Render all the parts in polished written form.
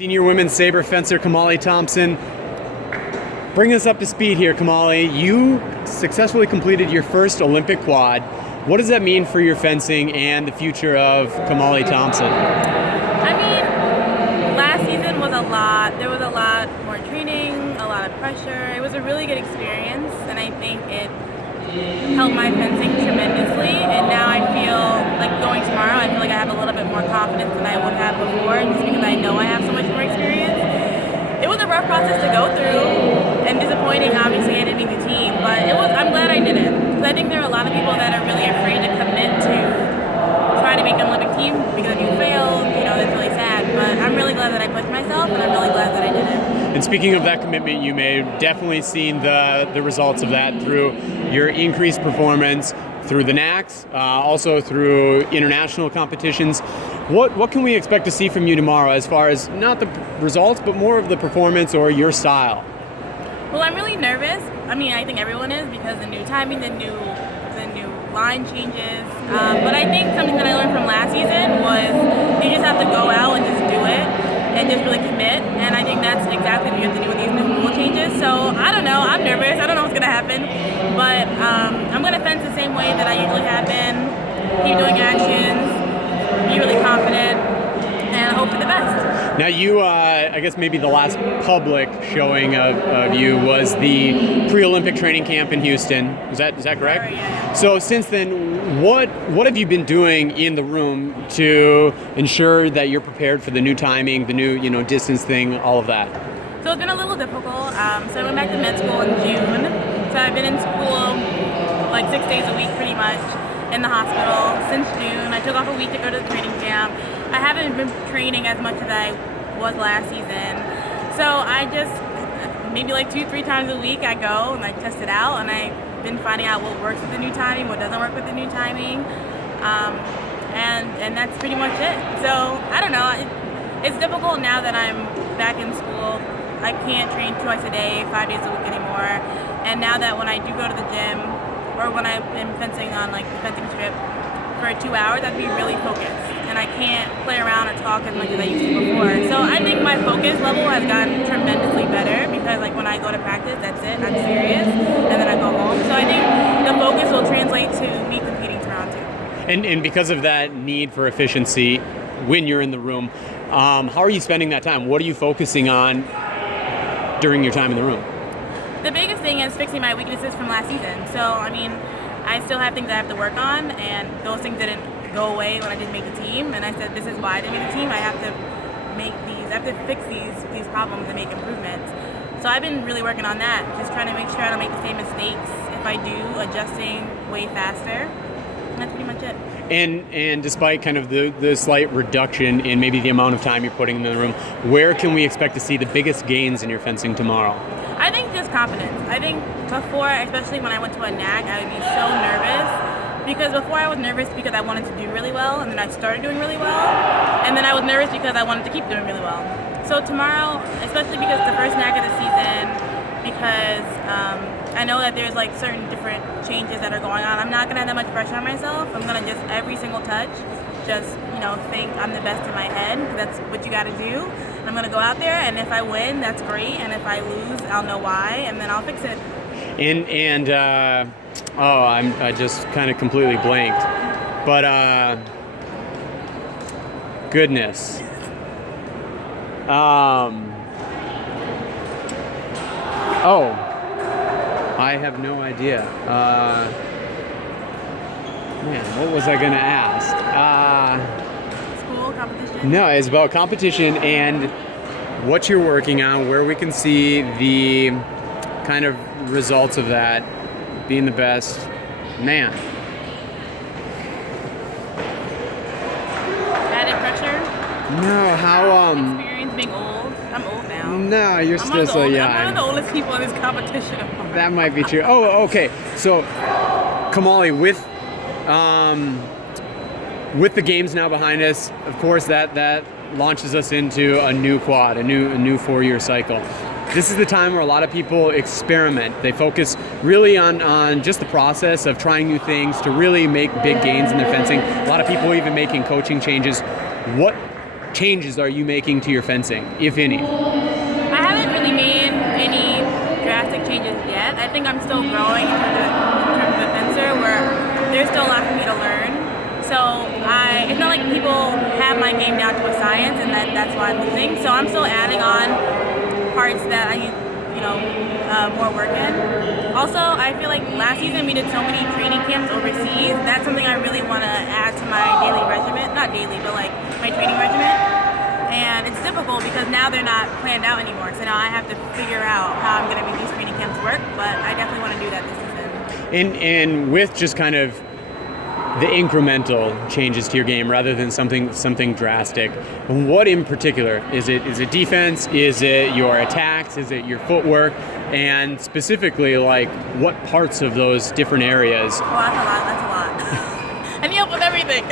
Senior women's saber fencer Kamali Thompson. Bring us up to speed here, Kamali. You successfully completed your first Olympic quad. What does that mean for your fencing and the future of Kamali Thompson? I mean, last season was a lot. There was a lot more training, a lot of pressure. It was a really good experience, and I think it helped my fencing tremendously. And now I feel like going tomorrow, I feel like I have a little bit more confidence than I would have before, just because I know I have so much more experience. It was a rough process to go through and disappointing. Obviously, I didn't make the team, but I'm glad I did it, because I think there are a lot of people that are really afraid to commit to try to make an Olympic team because if you fail, that's really sad. But I'm really glad that I pushed myself, and I'm really glad that I did it. And speaking of that commitment you made, definitely seen the results of that through your increased performance, through the NACs, also through international competitions. What can we expect to see from you tomorrow as far as not the results, but more of the performance or your style? Well, I'm really nervous. I mean, I think everyone is, because the new timing, the new line changes. But I think something that I learned from last season was you just have to go out and just do it and just really commit. And I think that's exactly what you have to do with these new rule changes. So I don't know. I'm nervous. I don't know what's going to happen. But I'm going to fence the same way that I usually have been. Keep doing actions. Be really confident. And hope for the best. Now you, I guess maybe the last public showing of you was the pre-Olympic training camp in Houston. Is that correct? Sure, yeah. So since then, what have you been doing in the room to ensure that you're prepared for the new timing, the new distance thing, all of that? So it's been a little difficult. So I went back to med school in June. So I've been in school like 6 days a week pretty much in the hospital since June. I took off a week to go to the training camp. I haven't been training as much as I was last season. So I just, maybe like 2-3 times a week I go and I test it out, and I've been finding out what works with the new timing, what doesn't work with the new timing. And that's pretty much it. So I don't know, it's difficult now that I'm back in school. I can't train twice a day, 5 days a week anymore. And now that when I do go to the gym, or when I'm fencing on like the fencing strip for 2 hours, I have to be really focused. And I can't play around or talk as much as I used to before. So I think my focus level has gotten tremendously better, because like when I go to practice, that's it, I'm serious, and then I go home. So I think the focus will translate to me competing tomorrow too. And because of that need for efficiency when you're in the room, how are you spending that time? What are you focusing on during your time in the room? The biggest thing is fixing my weaknesses from last season. So I mean, I still have things I have to work on, and those things didn't go away when I didn't make the team. And I said, this is why I didn't make the team. I have to fix these problems and make improvements. So I've been really working on that, just trying to make sure I don't make the same mistakes. If I do, adjusting way faster. And that's pretty much it. And despite kind of the slight reduction in maybe the amount of time you're putting in the room, where can we expect to see the biggest gains in your fencing tomorrow? I think just confidence. I think before, especially when I went to a NAC, I would be so nervous. Because before I was nervous because I wanted to do really well, and then I started doing really well, and then I was nervous because I wanted to keep doing really well. So tomorrow, especially because it's the first NAC of the season, because I know that there's like certain different changes that are going on, I'm not gonna have that much pressure on myself. I'm gonna just every single touch, just think I'm the best in my head, because that's what you gotta do. I'm gonna go out there, and if I win, that's great, and if I lose, I'll know why, and then I'll fix it. I just kind of completely blanked. But goodness. I have no idea. What was I gonna ask? School competition? No, it's about competition and what you're working on, where we can see the kind of results of that, being the best man. Added pressure? No, how Experience being old. I'm old now. No, you're still so young. I'm one of the oldest people in this competition. That might be true. Oh, okay. So, Kamali, with the games now behind us, of course that launches us into a new quad, a new 4-year cycle. This is the time where a lot of people experiment. They focus really on just the process of trying new things to really make big gains in their fencing. A lot of people even making coaching changes. What changes are you making to your fencing, if any? I haven't really made any drastic changes yet. I think I'm still growing in terms of a fencer, where there's still a lot for me to learn. So it's not like people have my game down to a science, and that's why I'm losing. So I'm still adding on parts that I need, more work in. Also, I feel like last season we did so many training camps overseas. That's something I really want to add to my daily regimen. Not daily, but like my training regimen. And it's difficult because now they're not planned out anymore. So now I have to figure out how I'm going to make these training camps work. But I definitely want to do that this season. And with just kind of the incremental changes to your game rather than something drastic, what in particular is it? Is it defense? Is it your attacks? Is it your footwork? And specifically, like, what parts of those different areas? Well, that's a lot. I need help with everything.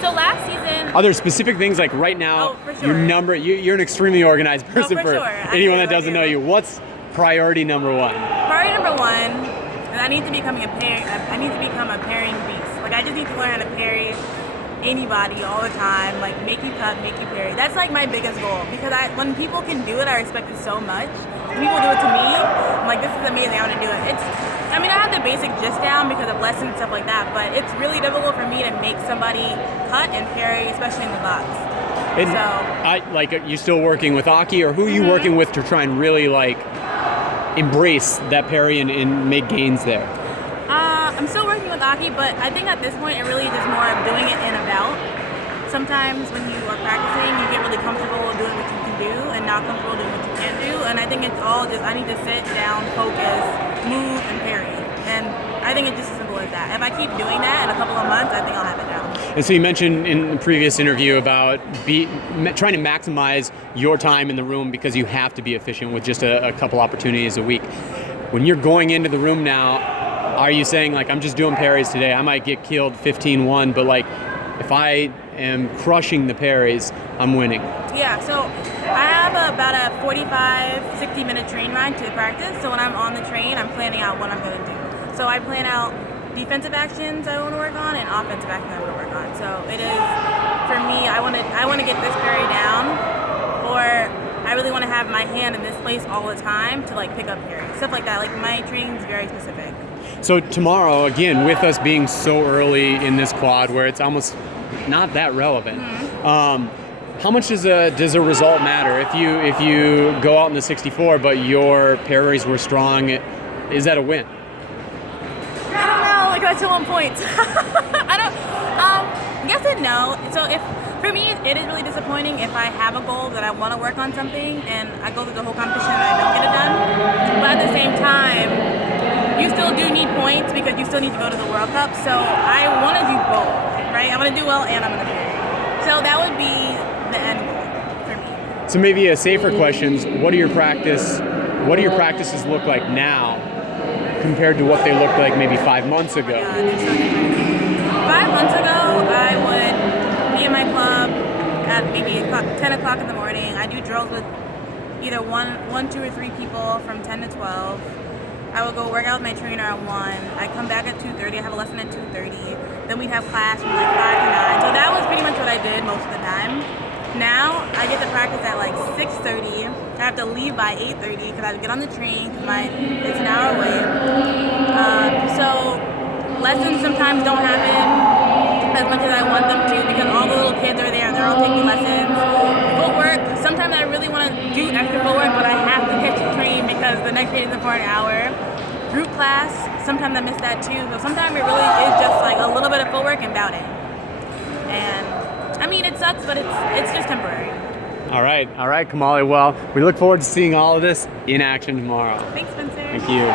So last season, are there specific things, like right now? Oh, for sure. You're an extremely organized person. Oh, for sure. Anyone that doesn't know you. What's priority number one? Priority number one. I need to become a parrying beast. Like, I just need to learn how to parry anybody all the time. Like, make you cut, make you parry. That's like my biggest goal, because when people can do it, I respect it so much. When people do it to me, I'm like, this is amazing. I want to do it. I have the basic gist down because of lessons and stuff like that, but it's really difficult for me to make somebody cut and parry, especially in the box. And you still working with Aki, or who are you working with to try and really embrace that parry and make gains there? I'm still working with Aki, but I think at this point it really is just more of doing it in and out. Sometimes when you are practicing, you get really comfortable doing what you can do and not comfortable doing what you can't do. And I think it's all just, I need to sit down, focus, move, and parry. And I think it's just as simple as that. If I keep doing that in a couple of months, I think I'll have it down. And so you mentioned in the previous interview about trying to maximize your time in the room because you have to be efficient with just a couple opportunities a week. When you're going into the room now, are you saying, like, I'm just doing parries today, I might get killed 15-1, but if I am crushing the parries, I'm winning? Yeah, so I have about a 45, 60-minute train ride to practice. So when I'm on the train, I'm planning out what I'm going to do. So I plan out defensive actions I want to work on and offensive actions I want to work on. So it is, for me, I want to get this parry down, or I really want to have my hand in this place all the time to pick up parry. Stuff like that. My training is very specific. So tomorrow, again, with us being so early in this quad where it's almost not that relevant, how much does a result matter? If you go out in the 64 but your parries were strong, is that a win? I don't know. That's still OnPoint. Yes and no. So for me, it is really disappointing if I have a goal that I want to work on something and I go through the whole competition and I don't get it done. But at the same time, you still do need points because you still need to go to the World Cup. So I want to do both, right? I want to do well and I'm going to parry. So that would be the end goal for me. So maybe a safer question: What do your practices look like now compared to what they looked like maybe 5 months ago? Yeah, they're so different. 5 months ago, I would be in my club at maybe 10 o'clock in the morning. I do drills with either one, 2, or 3 people from 10 to 12. I would go work out with my trainer at 1. I come back at 2:30. I have a lesson at 2:30. Then we'd have class from 5 to 9. So that was pretty much what I did most of the time. Now I get to practice at 6:30. I have to leave by 8:30 because I have to get on the train because it's an hour away. So lessons sometimes don't happen as much as I want them to because all the little kids are there and they're all taking lessons. Footwork, sometimes I really want to do extra footwork, but I have to catch the train because the next train isn't for an hour. Group class, sometimes I miss that too. So sometimes it really is just a little bit of footwork and bouting. And it sucks, but it's just temporary. All right, Kamali. Well, we look forward to seeing all of this in action tomorrow. Thanks, Spencer. Thank you.